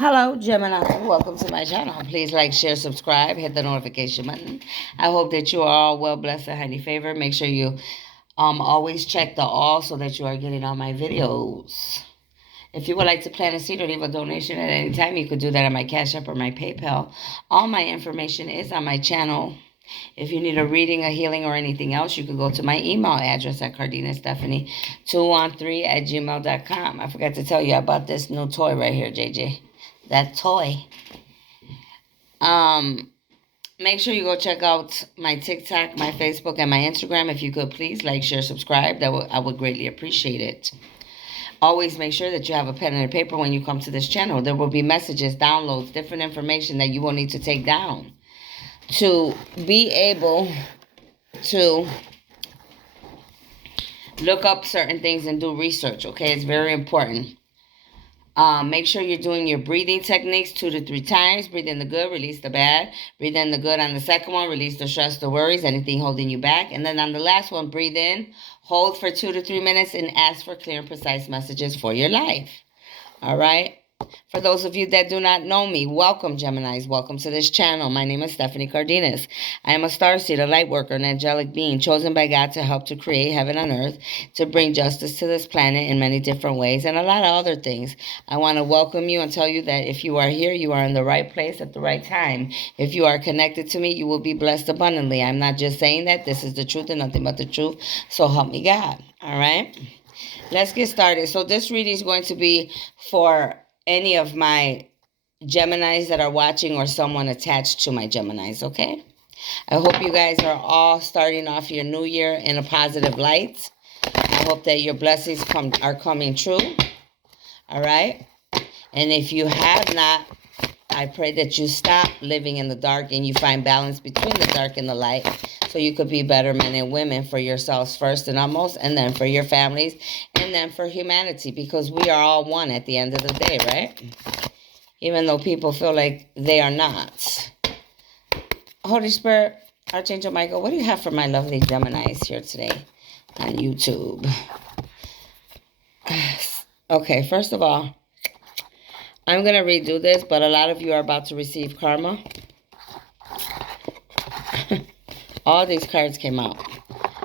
Hello, Gemini. Welcome to my channel. Please like, share, subscribe, hit the notification button. I hope that you are all well blessed and highly favored. Make sure you always check the all so that you are getting all my videos. If you would like to plant a seed or leave a donation at any time, you could do that on my Cash App or my PayPal. All my information is on my channel. If you need a reading, a healing, or anything else, you can go to my email address at cardinastephanie213@gmail.com. I forgot to tell you about this new toy right here, JJ. That toy. Make sure you go check out my TikTok, my Facebook, and my Instagram. If you could please like, share, subscribe. I would greatly appreciate it. Always make sure that you have a pen and a paper when you come to this channel. There will be messages, downloads, different information that you will need to take down to be able to look up certain things and do research, okay? It's very important. Make sure you're doing your breathing techniques 2 to 3 times. Breathe in the good, release the bad. Breathe in the good on the second one, release the stress, the worries, anything holding you back. And then on the last one, breathe in, hold for 2 to 3 minutes, and ask for clear and precise messages for your life. All right? For those of you that do not know me, welcome, Geminis. Welcome to this channel. My name is Stephanie Cardenas. I am a starseed, a light worker, an angelic being chosen by God to help to create heaven on earth, to bring justice to this planet in many different ways, and a lot of other things. I want to welcome you and tell you that if you are here, you are in the right place at the right time. If you are connected to me, you will be blessed abundantly. I'm not just saying that. This is the truth and nothing but the truth. So help me God. All right? Let's get started. So this reading is going to be for any of my Geminis that are watching or someone attached to my Geminis, okay? I hope you guys are all starting off your new year in a positive light. I hope that your blessings are coming true, all right? And if you have not, I pray that you stop living in the dark and you find balance between the dark and the light so you could be better men and women for yourselves first and almost, and then for your families, and then for humanity, because we are all one at the end of the day, right? Even though people feel like they are not. Holy Spirit, Archangel Michael, what do you have for my lovely Geminis here today on YouTube? Okay, first of all, I'm going to redo this, but a lot of you are about to receive karma. All these cards came out.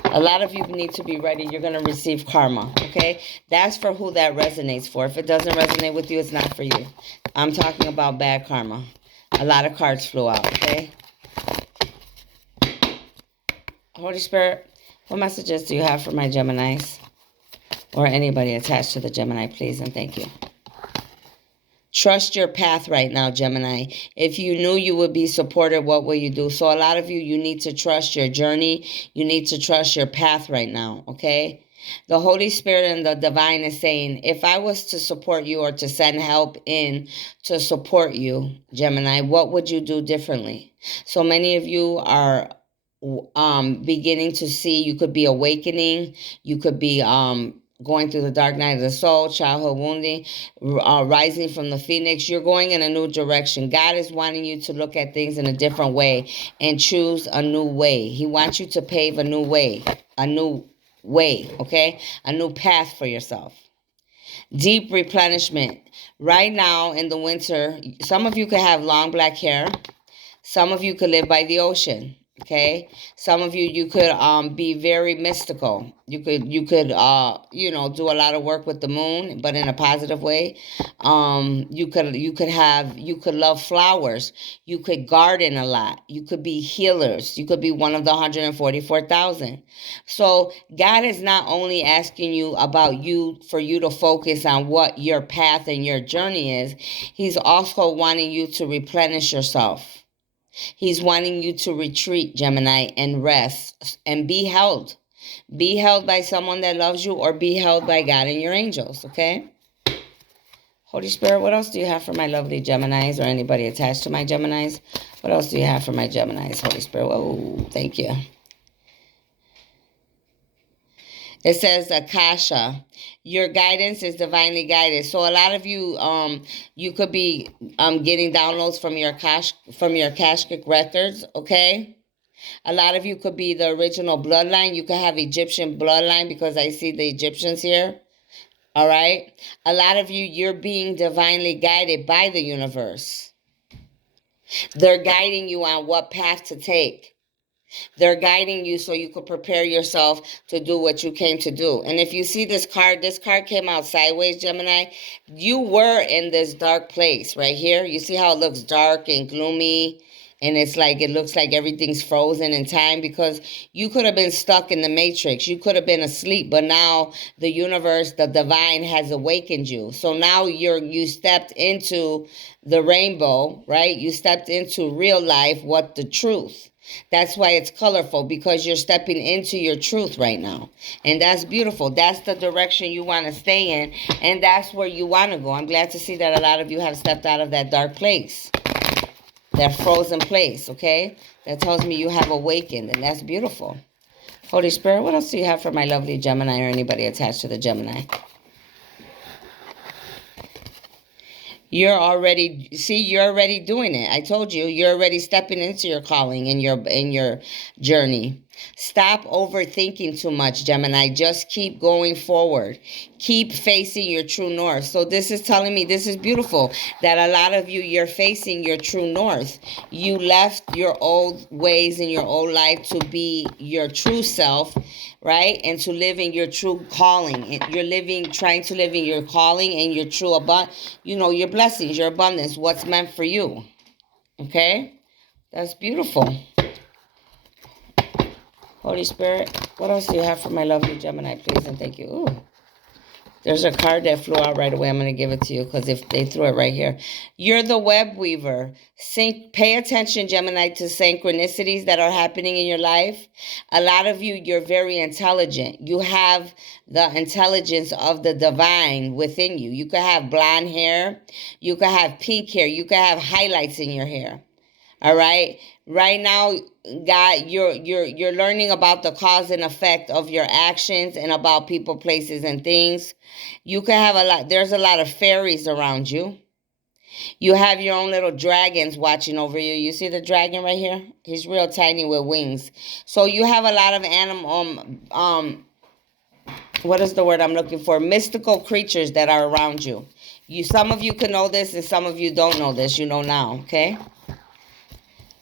A lot of you need to be ready. You're going to receive karma, okay? That's for who that resonates for. If it doesn't resonate with you, it's not for you. I'm talking about bad karma. A lot of cards flew out, okay? Holy Spirit, what messages do you have for my Geminis? Or anybody attached to the Gemini, please, and thank you. Trust your path right now, Gemini. If you knew you would be supported, what will you do? So a lot of you need to trust your journey. You need to trust your path right now, okay? The Holy Spirit and the Divine is saying, if I was to support you or to send help in to support you, Gemini, what would you do differently? So many of you are beginning to see, you could be awakening, you could be going through the dark night of the soul, childhood wounding, rising from the phoenix. You're going in a new direction. God is wanting you to look at things in a different way and choose a new way. He wants you to pave a new way, okay? A new path for yourself. Deep replenishment. Right now in the winter, some of you could have long black hair. Some of you could live by the ocean. Okay, some of you could be very mystical. You could do a lot of work with the moon, but in a positive way. You could love flowers. You could garden a lot. You could be healers. You could be one of the 144,000. So God is not only asking you for you to focus on what your path and your journey is. He's also wanting you to replenish yourself. He's wanting you to retreat, Gemini, and rest and be held. Be held by someone that loves you or be held by God and your angels, okay? Holy Spirit, what else do you have for my lovely Geminis or anybody attached to my Geminis? What else do you have for my Geminis, Holy Spirit? Whoa, thank you. It says, Akasha, your guidance is divinely guided. So a lot of you, you could be getting downloads from your Akashic records, okay? A lot of you could be the original bloodline. You could have Egyptian bloodline because I see the Egyptians here. All right? A lot of you, you're being divinely guided by the universe. They're guiding you on what path to take. They're guiding you so you could prepare yourself to do what you came to do. And if you see this card came out sideways, Gemini. You were in this dark place right here. You see how it looks dark and gloomy? And it's like, it looks like everything's frozen in time, because you could have been stuck in the matrix. You could have been asleep, but now the universe, the divine has awakened you. So now you stepped into the rainbow, right? You stepped into real life, what the truth. That's why it's colorful, because you're stepping into your truth right now. And that's beautiful. That's the direction you want to stay in. And that's where you want to go. I'm glad to see that a lot of you have stepped out of that dark place, that frozen place, okay? That tells me you have awakened, and that's beautiful. Holy Spirit, what else do you have for my lovely Gemini or anybody attached to the Gemini? You're already doing it. I told you, you're already stepping into your calling and your journey. Stop overthinking too much, Gemini. Just keep going forward. Keep facing your true north. So this is telling me, this is beautiful, that a lot of you, you're facing your true north. You left your old ways in your old life to be your true self, right? And to live in your true calling. You're trying to live in your calling and your true your blessings, your abundance, what's meant for you. Okay? That's beautiful. Holy Spirit, what else do you have for my lovely Gemini, please? And thank you. Ooh. There's a card that flew out right away. I'm going to give it to you because if they threw it right here. You're the web weaver. Pay attention, Gemini, to synchronicities that are happening in your life. A lot of you, you're very intelligent. You have the intelligence of the divine within you. You could have blonde hair. You could have pink hair. You could have highlights in your hair. All right. Right now, God, you're learning about the cause and effect of your actions and about people, places, and things. You can have there's a lot of fairies around you. You have your own little dragons watching over you. You see the dragon right here? He's real tiny with wings. So you have a lot of what is the word I'm looking for? Mystical creatures that are around you. Some of you can know this and some of you don't know this. You know now, okay?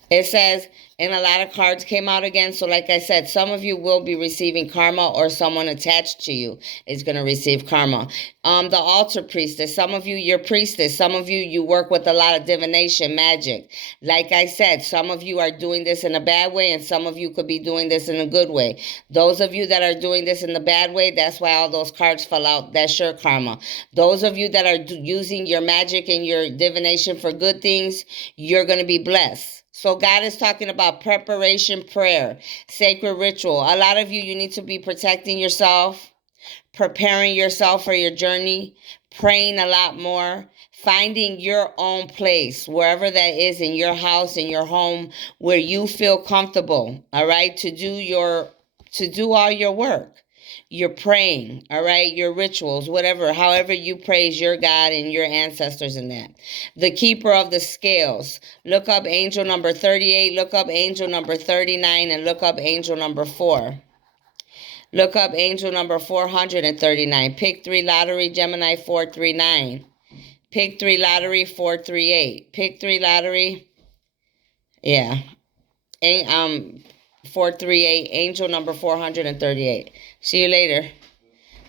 It says, and a lot of cards came out again. So like I said, some of you will be receiving karma, or someone attached to you is going to receive karma. The altar priestess, some of you, you're priestess. Some of you, you work with a lot of divination, magic. Like I said, some of you are doing this in a bad way, and some of you could be doing this in a good way. Those of you that are doing this in the bad way, that's why all those cards fell out. That's your karma. Those of you that are using your magic and your divination for good things, you're going to be blessed. So God is talking about preparation, prayer, sacred ritual. A lot of you, you need to be protecting yourself, preparing yourself for your journey, praying a lot more, finding your own place, wherever that is, in your house, in your home, where you feel comfortable, all right, to do all your work. You're praying, all right, your rituals, whatever, however you praise your God and your ancestors in that. The keeper of the scales. Look up angel number 38, look up angel number 39, and look up angel number 4. Look up angel number 439. Pick 3 lottery, Gemini 439. Pick 3 lottery 438. Pick 3 lottery. Yeah. 438, angel number 438. See you later.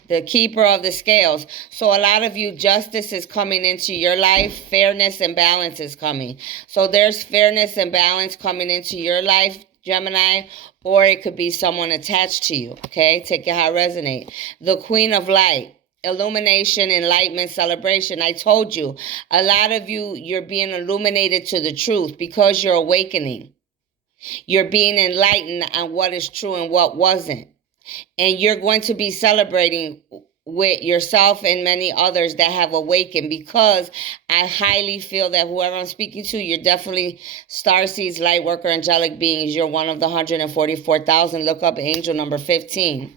The keeper of the scales. So a lot of you, justice is coming into your life. Fairness and balance is coming. So there's fairness and balance coming into your life, Gemini, or it could be someone attached to you. Okay, take it how it resonates. The queen of light. Illumination, enlightenment, celebration. I told you, a lot of you, you're being illuminated to the truth because you're awakening. You're being enlightened on what is true and what wasn't. And you're going to be celebrating with yourself and many others that have awakened, because I highly feel that whoever I'm speaking to, you're definitely starseeds, light worker, angelic beings. You're one of the 144,000. Look up angel number 15.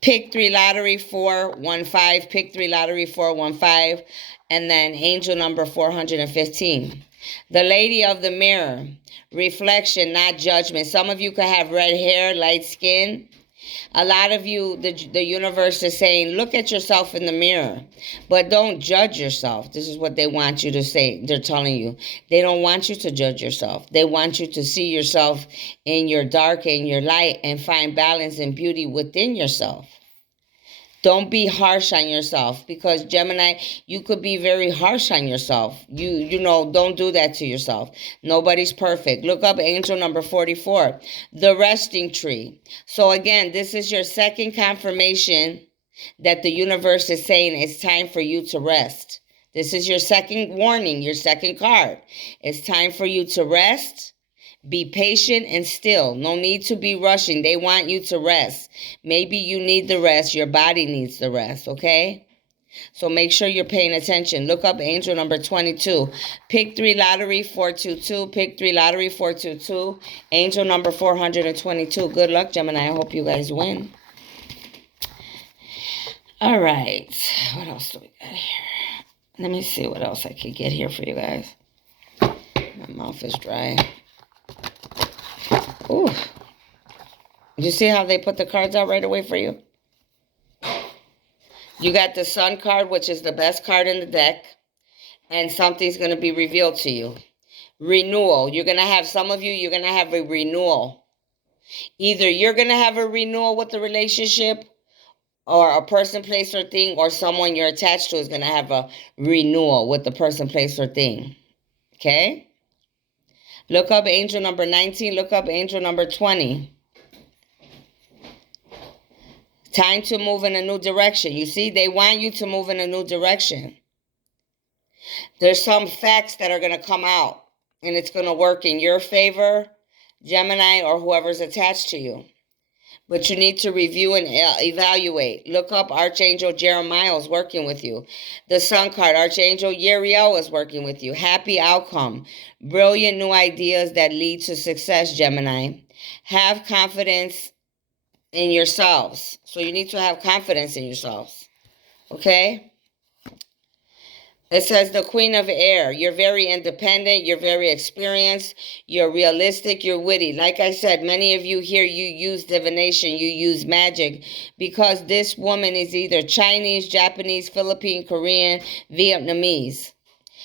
Pick 3 lottery 415. Pick 3 lottery 415. And then angel number 415. The lady of the mirror. Reflection, not judgment. Some of you could have red hair, light skin. A lot of you, the universe is saying, look at yourself in the mirror, but don't judge yourself. This is what they want you to say. They're telling you. They don't want you to judge yourself. They want you to see yourself in your dark and your light and find balance and beauty within yourself. Don't be harsh on yourself, because Gemini, you could be very harsh on yourself. You know, don't do that to yourself. Nobody's perfect. Look up angel number 44, the resting tree. So again, this is your second confirmation that the universe is saying it's time for you to rest. This is your second warning, your second card. It's time for you to rest. Be patient and still. No need to be rushing. They want you to rest. Maybe you need the rest. Your body needs the rest, okay? So make sure you're paying attention. Look up angel number 22. Pick 3 lottery 422. Pick 3 lottery 422. Angel number 422. Good luck, Gemini. I hope you guys win. All right. What else do we got here? Let me see what else I could get here for you guys. My mouth is dry. Ooh. You see how they put the cards out right away for you? You got the Sun card, which is the best card in the deck. And something's going to be revealed to you. Renewal. You're going to have, some of you, you're going to have a renewal. Either you're going to have a renewal with the relationship, or a person, place, or thing, or someone you're attached to is going to have a renewal with the person, place, or thing. Okay? Look up angel number 19. Look up angel number 20. Time to move in a new direction. You see, they want you to move in a new direction. There's some facts that are going to come out, and it's going to work in your favor, Gemini, or whoever's attached to you. But you need to review and evaluate. Look up Archangel Jeremiah is working with you. The Sun card, Archangel Uriel is working with you. Happy outcome. Brilliant new ideas that lead to success, Gemini. Have confidence in yourselves. So you need to have confidence in yourselves. Okay? It says the Queen of Air. You're very independent. You're very experienced. You're realistic. You're witty. Like I said, many of you here, you use divination. You use magic, because this woman is either Chinese, Japanese, Philippine, Korean, Vietnamese.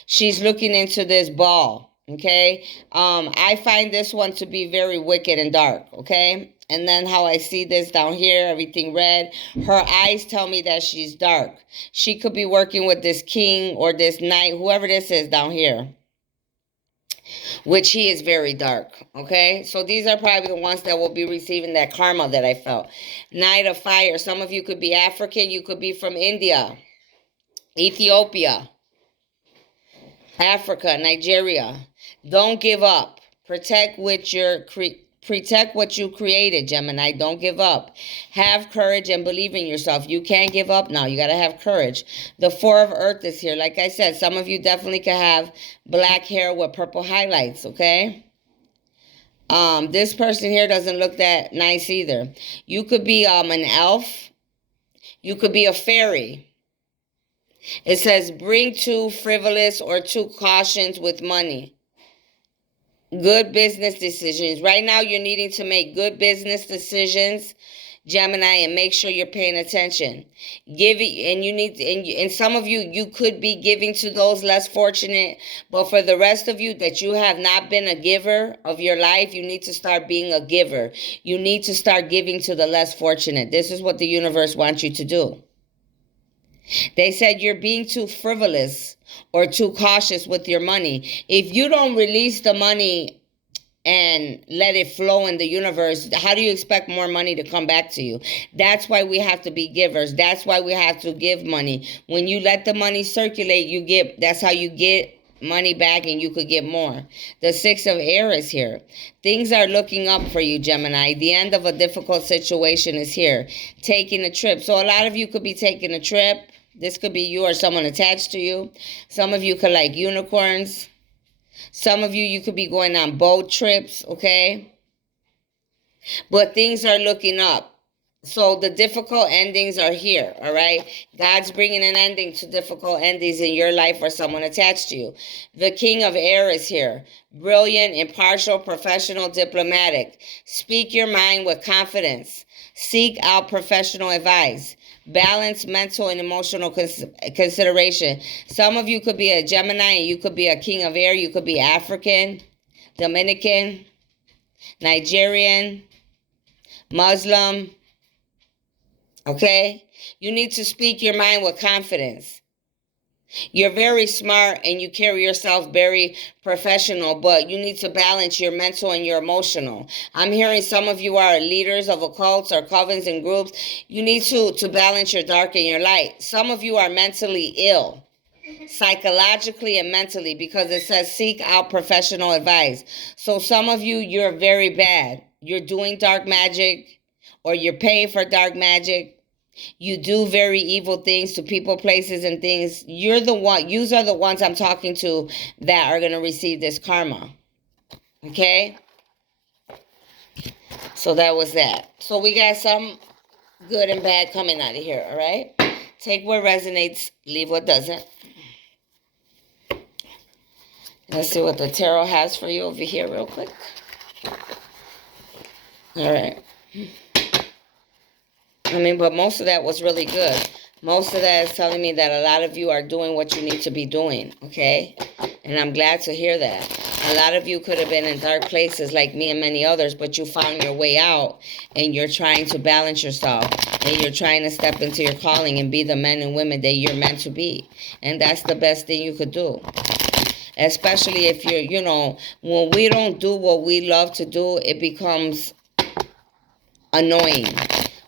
She's looking into this ball. Okay? I find this one to be very wicked and dark. Okay? And then how I see this down here, everything red. Her eyes tell me that she's dark. She could be working with this king or this knight, whoever this is down here, which he is very dark. Okay? So these are probably the ones that will be receiving that karma that I felt. Knight of Fire. Some of you could be African. You could be from India, Ethiopia, Africa, Nigeria. Don't give up. Protect what you created, Gemini. Don't give up. Have courage and believe in yourself. You can't give up now. You got to have courage. The Four of Earth is here. Like I said, some of you definitely could have black hair with purple highlights, okay? This person here doesn't look that nice either. You could be an elf. You could be a fairy. It says bring too frivolous or too cautious with money. Good business decisions. Right now, you're needing to make good business decisions, Gemini, and make sure you're paying attention. Give it, and you need, and some of you, you could be giving to those less fortunate, but for the rest of you that you have not been a giver of your life, you need to start being a giver. You need to start giving to the less fortunate. This is what the universe wants you to do. They said you're being too frivolous or too cautious with your money. If you don't release the money and let it flow in the universe, how do you expect more money to come back to you? That's why we have to be givers. That's why we have to give money. When you let the money circulate, you get, that's how you get money back, and you could get more. The Six of Air is here. Things are looking up for you, Gemini. The end of a difficult situation is here. Taking a trip. So a lot of you could be taking a trip. This could be you or someone attached to you. Some of you could like unicorns. Some of you, you could be going on boat trips, okay? But things are looking up. So the difficult endings are here, all right? God's bringing an ending to difficult endings in your life or someone attached to you. The King of Air is here. Brilliant, impartial, professional, diplomatic. Speak your mind with confidence. Seek out professional advice. Balance mental and emotional consideration. Some of you could be a Gemini and you could be a King of Air. You could be African, Dominican, Nigerian, Muslim. Okay? You need to speak your mind with confidence. You're very smart and you carry yourself very professional, but you need to balance your mental and your emotional. I'm hearing some of you are leaders of occults or covens and groups. You need to balance your dark and your light. Some of you are mentally ill, psychologically and mentally, because it says seek out professional advice. So some of you, you're very bad. You're doing dark magic or you're paying for dark magic. You do very evil things to people, places, and things. You're the one, yous are the ones I'm talking to that are going to receive this karma. Okay? So that was that. So we got some good and bad coming out of here, all right? Take what resonates, leave what doesn't. Let's see what the tarot has for you over here real quick. All right. But most of that was really good. Most of that is telling me that a lot of you are doing what you need to be doing, okay? And I'm glad to hear that. A lot of you could have been in dark places like me and many others, but you found your way out and you're trying to balance yourself and you're trying to step into your calling and be the men and women that you're meant to be. And that's the best thing you could do. Especially if you're, when we don't do what we love to do, it becomes annoying.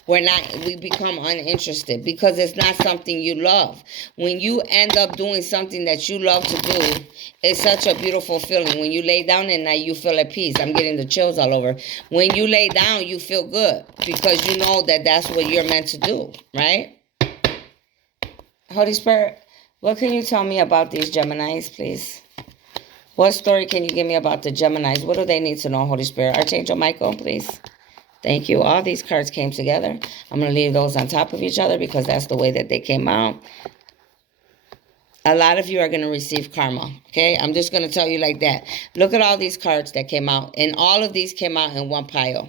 We become uninterested because it's not something you love. When you end up doing something that you love to do, it's such a beautiful feeling. When you lay down at night, you feel at peace. I'm getting the chills all over. When you lay down, you feel good because you know that that's what you're meant to do, right? Holy Spirit, what can you tell me about these Geminis, please? What story can you give me about the Geminis? What do they need to know, Holy Spirit? Archangel Michael, please. Thank you. All these cards came together. I'm going to leave those on top of each other because that's the way that they came out. A lot of you are going to receive karma, okay? I'm just going to tell you like that. Look at all these cards that came out, and all of these came out in one pile,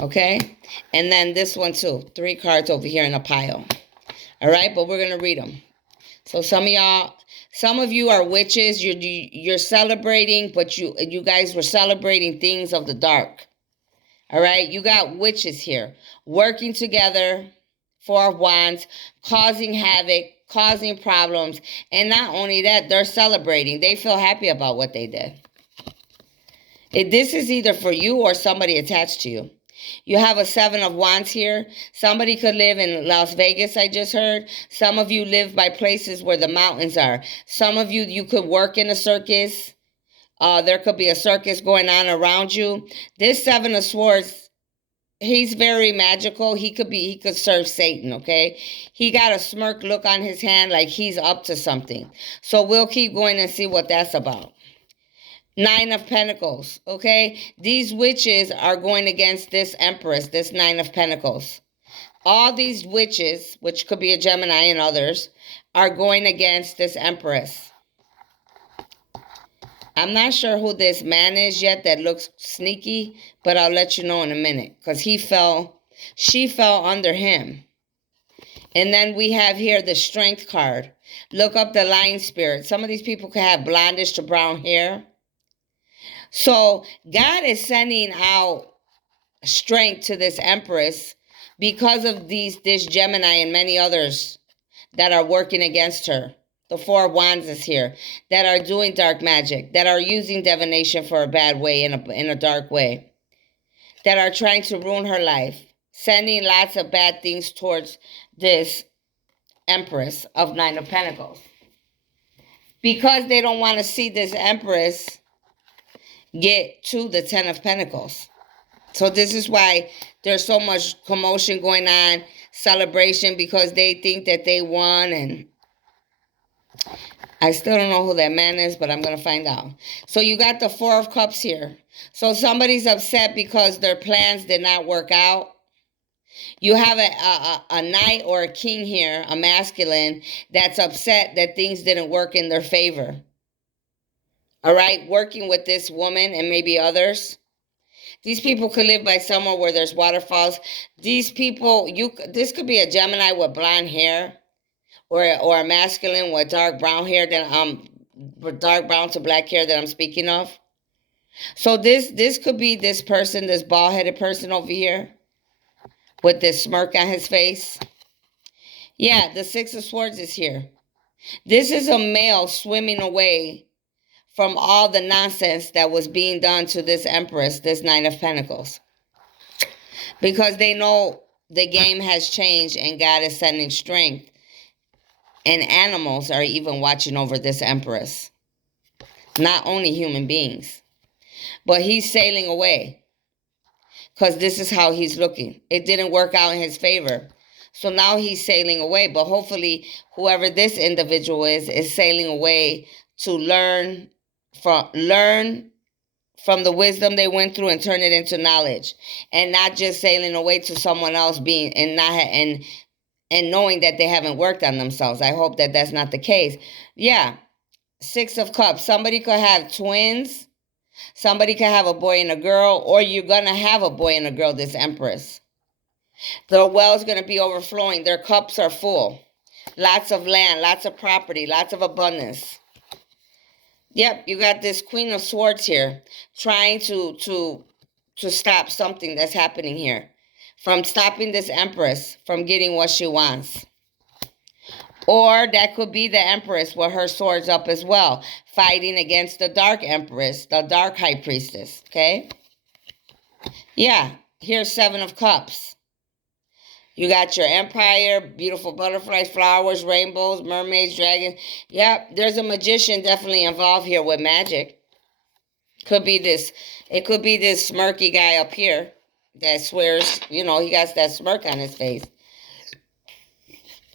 okay? And then this one too. 3 cards over here in a pile, all right? But we're going to read them. So some of you are witches. You're celebrating, but you guys were celebrating things of the dark. All right, you got witches here working together, 4 of Wands, causing havoc, causing problems. And not only that, they're celebrating. They feel happy about what they did. This is either for you or somebody attached to you. You have a 7 of Wands here. Somebody could live in Las Vegas, I just heard. Some of you live by places where the mountains are. Some of you could work in a circus. There could be a circus going on around you. This 7 of Swords, he's very magical. He could serve Satan, okay? He got a smirk look on his hand like he's up to something. So we'll keep going and see what that's about. 9 of Pentacles, okay? These witches are going against this Empress, this 9 of Pentacles. All these witches, which could be a Gemini and others, are going against this Empress. I'm not sure who this man is yet that looks sneaky, but I'll let you know in a minute because she fell under him. And then we have here the Strength card. Look up the Lion Spirit. Some of these people could have blondish to brown hair. So God is sending out strength to this Empress because of this Gemini and many others that are working against her. The 4 of Wands is here, that are doing dark magic, that are using divination for a bad way, in a dark way, that are trying to ruin her life, sending lots of bad things towards this Empress of 9 of Pentacles. Because they don't want to see this Empress get to the 10 of Pentacles. So this is why there's so much commotion going on, celebration, because they think that they won. And I still don't know who that man is, but I'm going to find out. So you got the 4 of Cups here. So somebody's upset because their plans did not work out. You have a knight or a king here, a masculine, that's upset that things didn't work in their favor. All right, working with this woman and maybe others. These people could live by somewhere where there's waterfalls. These people, this could be a Gemini with blonde hair, or a masculine with dark brown hair dark brown to black hair that I'm speaking of. So this could be this person, this bald-headed person over here with this smirk on his face. Yeah, the Six of Swords is here. This is a male swimming away from all the nonsense that was being done to this Empress, this Nine of Pentacles. Because they know the game has changed and God is sending strength. And animals are even watching over this Empress. Not only human beings. But he's sailing away. Because this is how he's looking. It didn't work out in his favor. So now he's sailing away. But hopefully, whoever this individual is sailing away to learn from the wisdom they went through and turn it into knowledge. And not just sailing away to someone else being and knowing that they haven't worked on themselves. I hope that that's not the case. Yeah. Six of Cups. Somebody could have twins. Somebody could have a boy and a girl, or you're going to have a boy and a girl, this Empress. The well is going to be overflowing. Their cups are full. Lots of land, lots of property, lots of abundance. Yep, you got this Queen of Swords here trying to stop something that's happening here. From stopping this Empress from getting what she wants. Or that could be the Empress with her swords up as well, fighting against the Dark Empress, the Dark High Priestess, okay? Yeah, here's Seven of Cups. You got your empire, beautiful butterflies, flowers, rainbows, mermaids, dragons. Yep, there's a magician definitely involved here with magic. It could be this smirky guy up here that swears, he got that smirk on his face.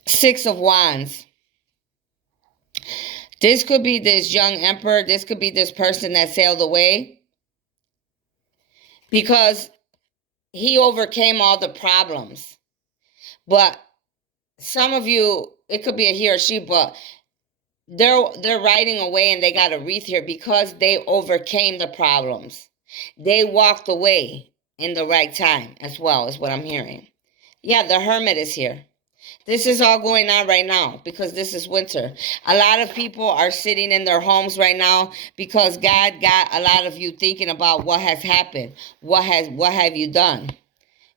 Six of Wands. This could be this young emperor. This could be this person that sailed away. Because he overcame all the problems. But some of you, it could be a he or she, but they're riding away and they got a wreath here because they overcame the problems. They walked away in the right time as well, is what I'm hearing. Yeah, the Hermit is here. This is all going on right now because this is winter. A lot of people are sitting in their homes right now because God got a lot of you thinking about what has happened. What have you done?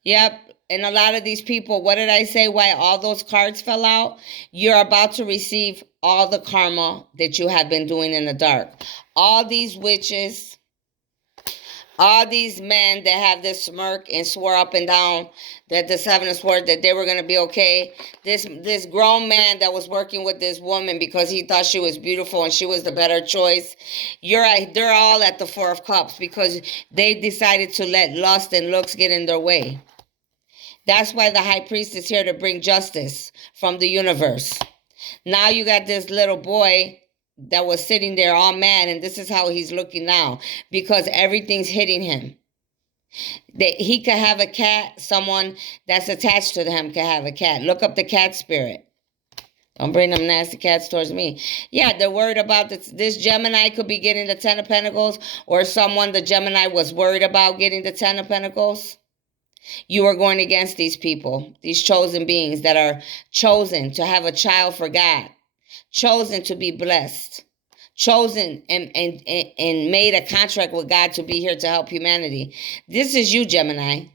Yep. And a lot of these people, what did I say? Why all those cards fell out? You're about to receive all the karma that you have been doing in the dark. All these witches, all these men that have this smirk and swore up and down that the Seven of Swords, that they were going to be okay. This grown man that was working with this woman because he thought she was beautiful and she was the better choice. They're all at the Four of Cups because they decided to let lust and looks get in their way. That's why the High Priest is here to bring justice from the universe. Now you got this little boy that was sitting there all mad, and this is how he's looking now because everything's hitting him. He could have a cat. Someone that's attached to him could have a cat. Look up the cat spirit. Don't bring them nasty cats towards me. Yeah, they're worried about this Gemini could be getting the Ten of Pentacles, or the Gemini was worried about getting the Ten of Pentacles. You are going against these people, these chosen beings that are chosen to have a child for God, chosen to be blessed, chosen and made a contract with God to be here to help humanity. This is you, Gemini.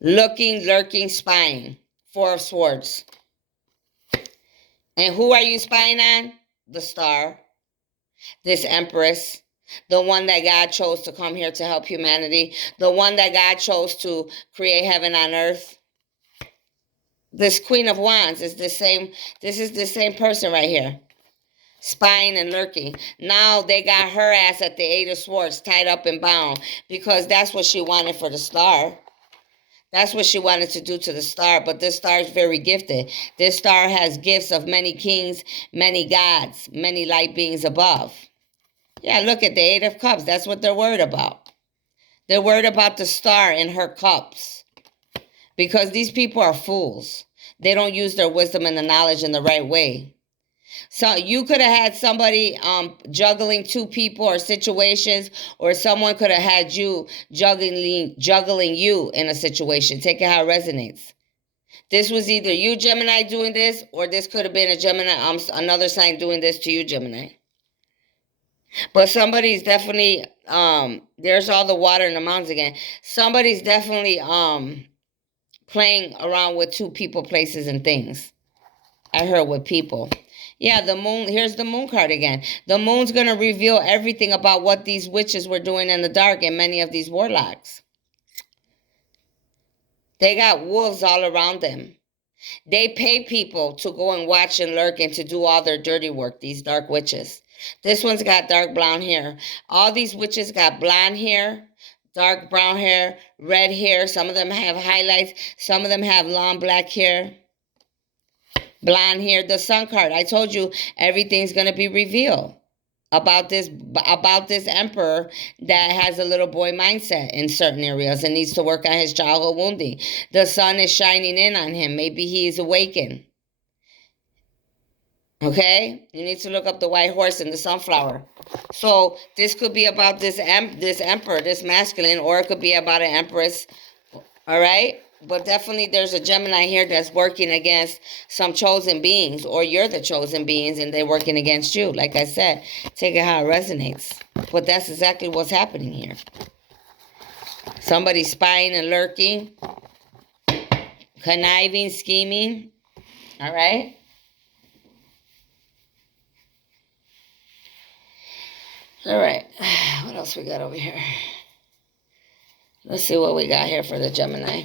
Looking, lurking, spying. Four of Swords. And who are you spying on? The star. This Empress. The one that God chose to come here to help humanity. The one that God chose to create heaven on earth. This Queen of Wands is the same. This is the same person right here. Spying and lurking. Now they got her ass at the Eight of Swords, tied up and bound. Because that's what she wanted for the star. That's what she wanted to do to the star. But this star is very gifted. This star has gifts of many kings, many gods, many light beings above. Yeah, look at the Eight of Cups. That's what they're worried about. They're worried about the star in her cups. because these people are fools. They don't use their wisdom and the knowledge in the right way. So you could have had somebody juggling two people or situations, or someone could have had you juggling you in a situation. Take it how it resonates. This was either you, Gemini, doing this, or this could have been a Gemini, another sign doing this to you, Gemini. But somebody's definitely there's all the water in the mountains again. Somebody's definitely playing around with two people, places, and things. I heard with people. Yeah, the moon. Here's the moon card again. The moon's going to reveal everything about what these witches were doing in the dark, and many of these warlocks. They got wolves all around them. They pay people to go and watch and lurk and to do all their dirty work, these dark witches. This one's got dark blonde hair. All these witches got blonde hair, dark brown hair, red hair. Some of them have highlights. Some of them have long black hair. Blonde hair. The sun card. I told you everything's going to be revealed about this emperor that has a little boy mindset in certain areas and needs to work on his childhood wounding. The sun is shining in on him. Maybe he is awakened. Okay? You need to look up the white horse and the sunflower. So this could be about this emperor, this masculine, or it could be about an empress. All right? But definitely there's a Gemini here that's working against some chosen beings, or you're the chosen beings and they're working against you. Like I said, take it how it resonates. But that's exactly what's happening here. Somebody spying and lurking, conniving, scheming. All right? All right. What else we got over here? Let's see what we got here for the Gemini.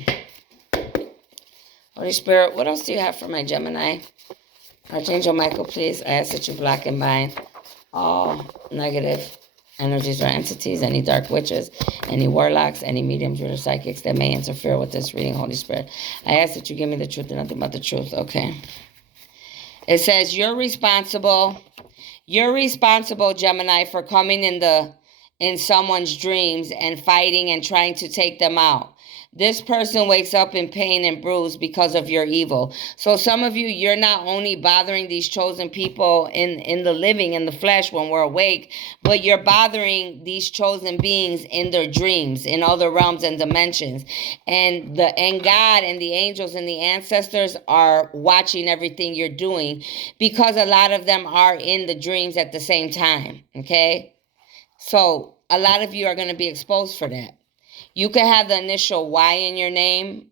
Holy Spirit, what else do you have for my Gemini? Archangel Michael, please, I ask that you block and bind all negative energies or entities, any dark witches, any warlocks, any mediums or psychics that may interfere with this reading, Holy Spirit. I ask that you give me the truth and nothing but the truth, okay? It says, you're responsible, Gemini, for coming in someone's dreams and fighting and trying to take them out. This person wakes up in pain and bruised because of your evil. So some of you, you're not only bothering these chosen people in the living, in the flesh when we're awake, but you're bothering these chosen beings in their dreams, in other realms and dimensions. And God and the angels and the ancestors are watching everything you're doing, because a lot of them are in the dreams at the same time, okay? So a lot of you are going to be exposed for that. You could have the initial Y in your name.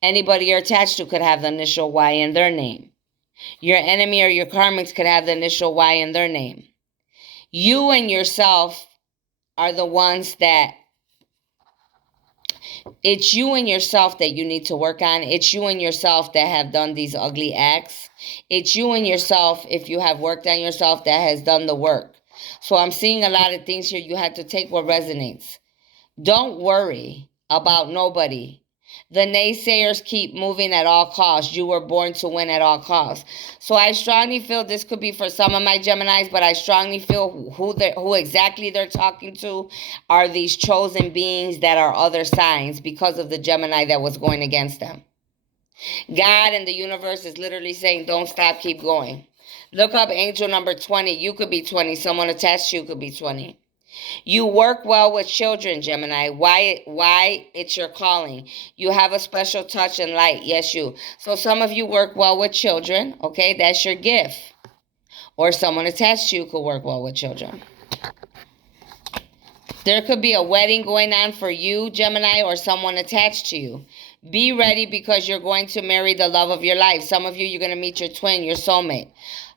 Anybody you're attached to could have the initial Y in their name. Your enemy or your karmics could have the initial Y in their name. You and yourself are the ones that, it's you and yourself that you need to work on. It's you and yourself that have done these ugly acts. It's you and yourself, if you have worked on yourself, that has done the work. So I'm seeing a lot of things here. You have to take what resonates. Don't worry about nobody. The naysayers keep moving at all costs. You were born to win at all costs. So I strongly feel this could be for some of my Geminis, but I strongly feel who exactly they're talking to are these chosen beings that are other signs, because of the Gemini that was going against them. God and the universe is literally saying, don't stop, keep going. Look up angel number 20. You could be 20. Someone attached to you could be 20. You work well with children, Gemini. Why? It's your calling. You have a special touch and light. Yes, you. So some of you work well with children. Okay, that's your gift. Or someone attached to you could work well with children. There could be a wedding going on for you, Gemini, or someone attached to you. Be ready, because you're going to marry the love of your life. Some of you, you're going to meet your twin, your soulmate.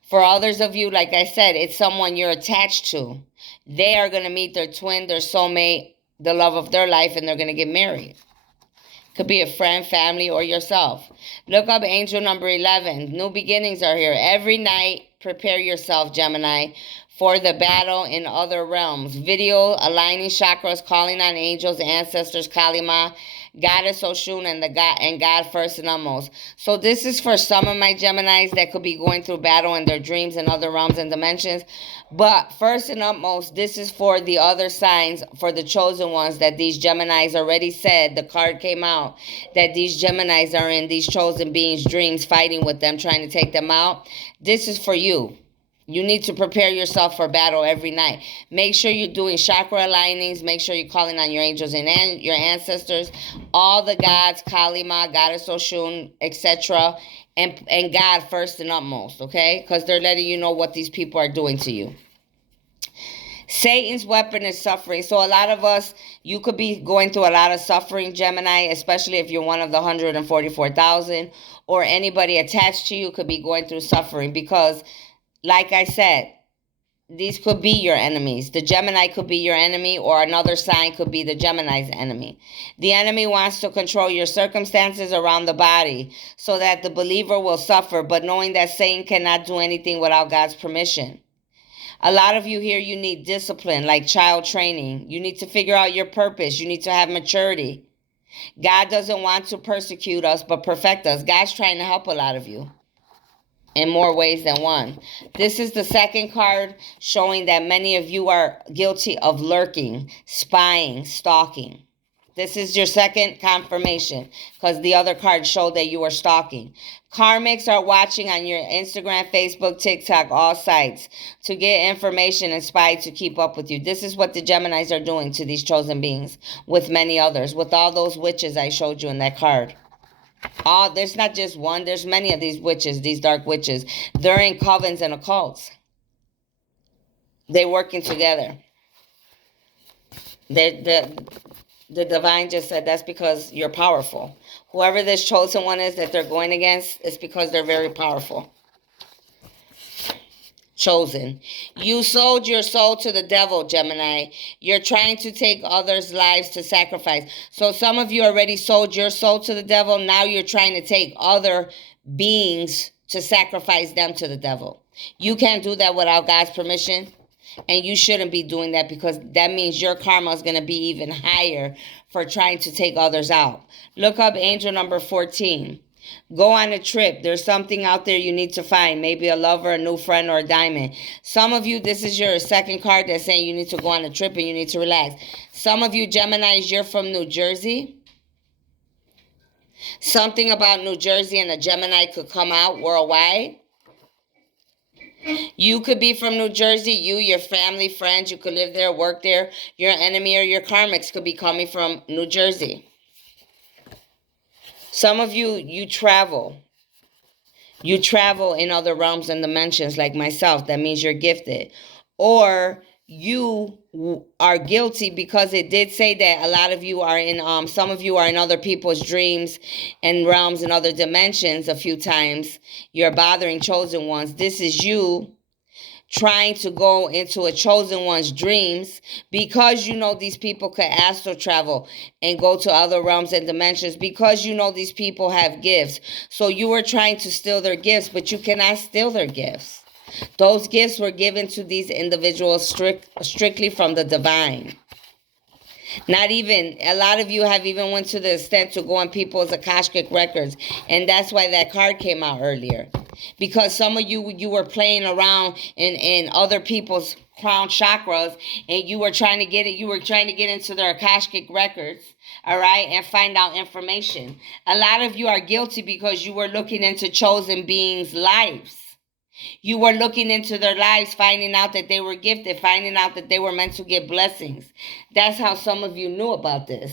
For others of you, like I said, it's someone you're attached to. They are going to meet their twin, their soulmate, the love of their life, and they're going to get married. Could be a friend, family, or yourself. Look up angel number 11. New beginnings are here. Every night, prepare yourself, Gemini, for the battle in other realms. Video aligning chakras, calling on angels, ancestors, Kalima, Goddess Oshun, and God first and utmost. So this is for some of my Geminis that could be going through battle in their dreams and other realms and dimensions. But first and utmost, this is for the other signs, for the chosen ones that these Geminis already said. The card came out that these Geminis are in these chosen beings' dreams, fighting with them, trying to take them out. This is for you. You need to prepare yourself for battle every night. Make sure you're doing chakra alignings. Make sure you're calling on your angels and your ancestors, all the gods, Kalima, Goddess Oshun, etc., and God first and utmost, okay? Because they're letting you know what these people are doing to you. Satan's weapon is suffering. So a lot of us, you could be going through a lot of suffering, Gemini, especially if you're one of the 144,000, or anybody attached to you could be going through suffering because, like I said, these could be your enemies. The Gemini could be your enemy, or another sign could be the Gemini's enemy. The enemy wants to control your circumstances around the body so that the believer will suffer, but knowing that Satan cannot do anything without God's permission. A lot of you here, you need discipline, like child training. You need to figure out your purpose. You need to have maturity. God doesn't want to persecute us, but perfect us. God's trying to help a lot of you in more ways than one. This is the second card showing that many of you are guilty of lurking, spying, stalking. This is your second confirmation because the other card showed that you are stalking. Karmics are watching on your Instagram, Facebook, TikTok, all sites to get information and spy to keep up with you. This is what the Geminis are doing to these chosen beings with many others, with all those witches I showed you in that card. There's not just one, there's many of these witches, these dark witches. They're in covens and occults. They're working together. The divine just said that's because you're powerful. Whoever this chosen one is that they're going against, it's because they're very powerful. Chosen. You sold your soul to the devil, Gemini. You're trying to take others' lives to sacrifice. So some of you already sold your soul to the devil. Now you're trying to take other beings to sacrifice them to the devil. You can't do that without God's permission. And you shouldn't be doing that because that means your karma is going to be even higher for trying to take others out. Look up angel number 14. Go on a trip. There's something out there you need to find. Maybe a lover, a new friend, or a diamond. Some of you, this is your second card that's saying you need to go on a trip and you need to relax. Some of you Geminis, you're from New Jersey. Something about New Jersey and a Gemini could come out worldwide. You could be from New Jersey. You, your family, friends, you could live there, work there. Your enemy or your karmics could be coming from New Jersey. Some of you, you travel. You travel in other realms and dimensions like myself. That means you're gifted. Or you are guilty because it did say that a lot of you are in, some of you are in other people's dreams and realms and other dimensions a few times. You're bothering chosen ones. This is you trying to go into a chosen one's dreams because you know these people could astral travel and go to other realms and dimensions because you know these people have gifts. So you were trying to steal their gifts, but you cannot steal their gifts. Those gifts were given to these individuals strictly from the divine. Not even, a lot of you have even went to the extent to go on people's Akashic records. And that's why that card came out earlier. Because some of you were playing around in other people's crown chakras and you were trying to get it. You were trying to get into their Akashic records, all right, and find out information. A lot of you are guilty because you were looking into chosen beings' lives. You were looking into their lives, finding out that they were gifted, finding out that they were meant to get blessings. That's how some of you knew about this,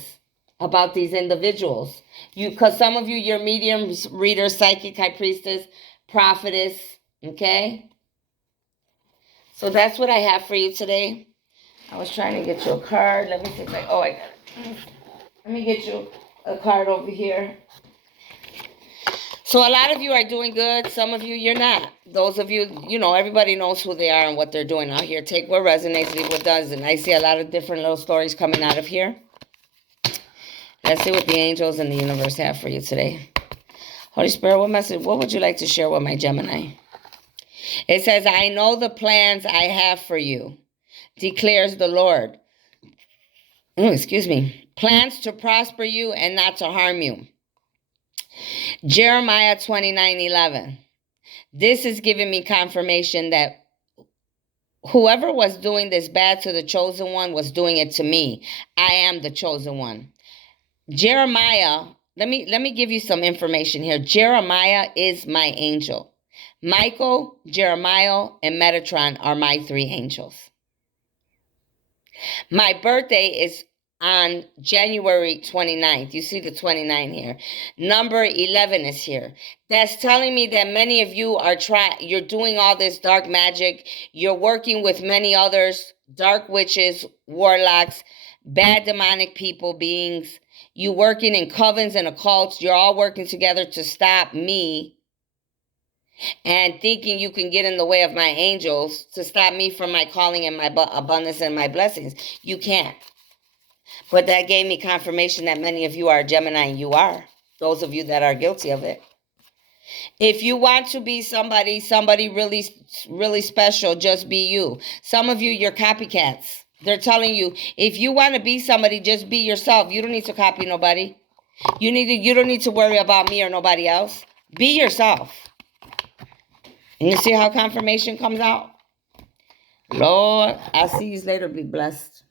about these individuals. Because some of you, you're medium, reader, psychic, high priestess, prophetess, okay? So that's what I have for you today. I was trying to get you a card. Let me see if I got it. Let me get you a card over here. So a lot of you are doing good. Some of you, you're not. Those of you, you know, everybody knows who they are and what they're doing out here. Take what resonates, leave what doesn't. I see a lot of different little stories coming out of here. Let's see what the angels and the universe have for you today. Holy Spirit, what message, what would you like to share with my Gemini? It says, I know the plans I have for you, declares the Lord. Excuse me. Plans to prosper you and not to harm you. Jeremiah 29:11. This is giving me confirmation that whoever was doing this bad to the chosen one was doing it to me. I am the chosen one. Jeremiah, let me give you some information here. Jeremiah is my angel. Michael, Jeremiah, and Metatron are my 3 angels. My birthday is on January 29th. You see the 29 here. Number 11 is here. That's telling me that many of you are you're doing all this dark magic. You're working with many others, dark witches, warlocks, bad demonic people, beings. You working in covens and occults. You're all working together to stop me and thinking you can get in the way of my angels to stop me from my calling and my abundance and my blessings. You can't. But that gave me confirmation that many of you are Gemini, and you are. Those of you that are guilty of it. If you want to be somebody really, really special, just be you. Some of you, you're copycats. They're telling you, if you want to be somebody, just be yourself. You don't need to copy nobody. You don't need to worry about me or nobody else. Be yourself. And you see how confirmation comes out? Lord, I'll see you later. Be blessed.